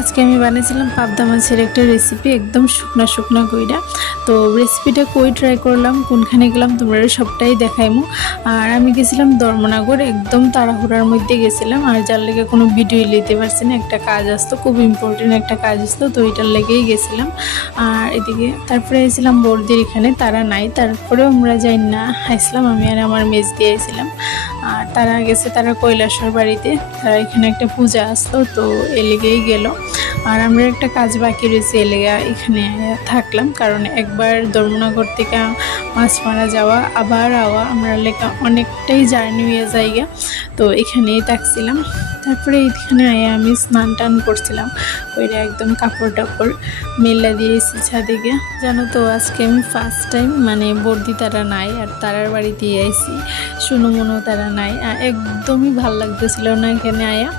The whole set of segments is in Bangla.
আজকে আমি বানিয়েছিলাম পাবদা মাছের একটা রেসিপি, একদম শুকনা শুকনা কইরা। তো রেসিপিটা কই ট্রাই করলাম, কোনখানে গেলাম, তোমরা সবটাই দেখাইমু। আর আমি গেছিলাম ধর্মনগর, একদম তাড়াহুড়ার মধ্যে গেছিলাম, আর যার লেগে কোনো ভিডিও নিতে পারছি না। একটা কাজ আসতো, খুব ইম্পর্টেন্ট একটা কাজ আসতো, তো ওইটার লেগেই গেছিলাম। আর এদিকে তারপরে এসেছিলাম বৌদির এখানে, তারা নাই, তারপরেও আমরা যাই না আসলাম, আমি আর আমার মেজ দিয়ে এসেছিলাম। আর তারা গেছে তারা কৈলাসর বাড়িতে, তারা এখানে একটা পূজা আসতো, তো এ লেগেই গেল। আর আমরা একটা কাজ বাকি রয়েছে, এ লেগে এখানে থাকলাম, কারণ একবার ধর্মনগর থেকে মাছ মারা যাওয়া আবার আওয়া আমরা লেখা অনেকটাই জার্নি হয়ে জায়গা, তো এখানেই থাকছিলাম। তারপরে এইখানে আমি স্নান টান করছিলাম, ওইটা একদম কাপড় টাপড় মেলা দিয়েছি ছাদিকে। জানো তো আজকে আমি ফার্স্ট টাইম মানে বর্দি তারা নাই, আর তারার বাড়িতে আইছি, শুনো মনো তারা নাই, একদমই ভাল লাগতেছিল না এখানে আয়া।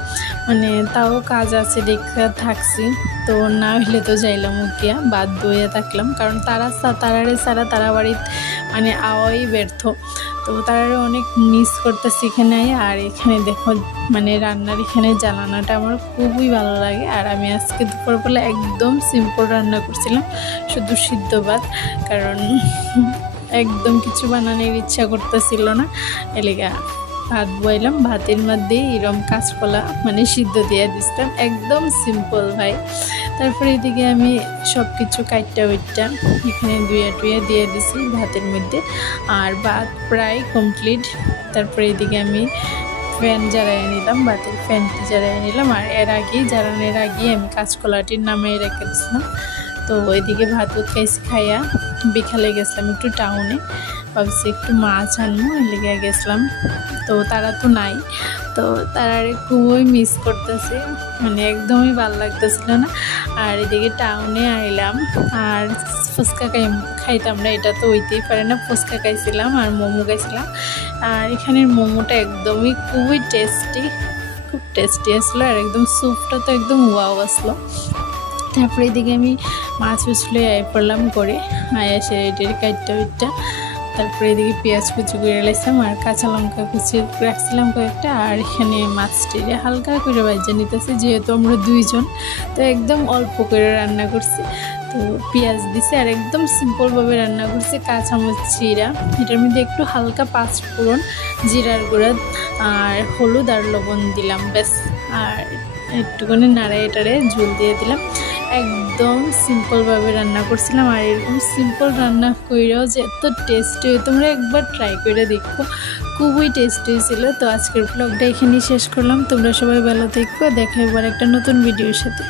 মানে তাও কাজ আছে দেখা থাকছি, তো না হইলে তো যাইলাম উকিয়া, বাধ্য হয়ে থাকলাম, কারণ তারারে ছাড়া তারা বাড়িতে মানে আওয়াই ব্যর্থ। তো তারারে অনেক মিস করতেছি এখানে। আর এখানে দেখো মানে রান্নার এখানে জ্বালানাটা আমার খুবই ভালো লাগে। আর আমি আজকে দুপুরবেলা একদম সিম্পল রান্না করছিলাম, শুধু সিদ্ধ ভাত, কারণ একদম কিছু বানানোর ইচ্ছা করতেছিল না, এলাকা ভাত বইলাম, ভাতের মধ্যে এরম কাঁচকলা মানে সিদ্ধ দিয়ে দিছিলাম, একদম সিম্পল ভাই। তারপরে এদিকে আমি সব কিছু কাইটটা উইটটা এখানে ধুয়ে টুয়ে দিয়ে দিছি ভাতের মধ্যে, আর ভাত প্রায় কমপ্লিট। তারপরে এদিকে আমি ফ্যান জ্বালাইয়ে নিলাম, ভাতের ফ্যানটি জ্বালাইয়ে নিলাম, আর এর আগেই জ্বালানোর আগেই আমি কাঁচকলাটির নামিয়ে রেখে দিছিলাম। তো ওইদিকে ভাত খাইছি, খাইয়া বিকালে গেছিলাম একটু টাউনে, ভাবছি একটু মাছ আনবো, লেগে গেছিলাম। তো তারা তো নাই, তো তারারে খুবই মিস করতেছে, মানে একদমই ভালো লাগতেছিল না। আর এদিকে টাউনে আইলাম, আর ফুচকা খাইতাম না, এটা তো হইতেই পারে না, ফুচকা খাইছিলাম আর মোমো খাইছিলাম। আর এখানের মোমোটা একদমই খুবই টেস্টি, খুব টেস্টি আসলো, আর একদম স্যুপটা তো একদম ওয়াও আসলো। তারপরে এদিকে আমি মাছ উছলে পড়লাম করে আয়া সে এটির কাইটটা ওইটা। তারপরে এদিকে পেঁয়াজ কুচি করে লাইছিলাম, আর কাঁচা লঙ্কা কুচি রাখছিলাম কয়েকটা, আর এখানে মাছটিরে হালকা করে ভাজা নিতেছি, যেহেতু আমরা দুইজন, তো একদম অল্প করে রান্না করছি। তো পেঁয়াজ দিছি আর একদম সিম্পলভাবে রান্না করছি, কাঁচামরিচ চিরা, এটার মধ্যে একটু হালকা পাঁচফোড়ন, জিরার গুঁড়া আর হলুদ আর লবণ দিলাম, ব্যাস। আর একটুখানি নাড়াই টাড়ে ঝোল দিয়ে দিলাম, একদম সিম্পলভাবে রান্না করছিলাম। আর এরকম সিম্পল রান্না করেও যে এত টেস্টি হয়, তোমরা একবার ট্রাই করে দেখো, খুবই টেস্টি ছিল। তো আজকের ব্লগটা এখানেই শেষ করলাম, তোমরা সবাই ভালো দেখো, দেখা এবার একটা নতুন ভিডিওর সাথে।